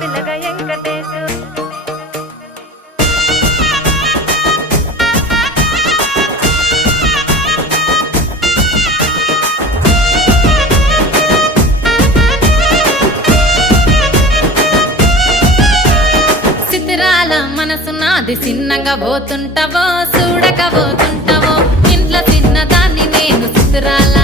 పిల్లగా వెంకటేశు చిత్రాల మనసు నాది చిన్నగా పోతుంటావో చూడక పోతుంటావో ఇంట్లో చిన్నదాన్ని నేను చిత్రాల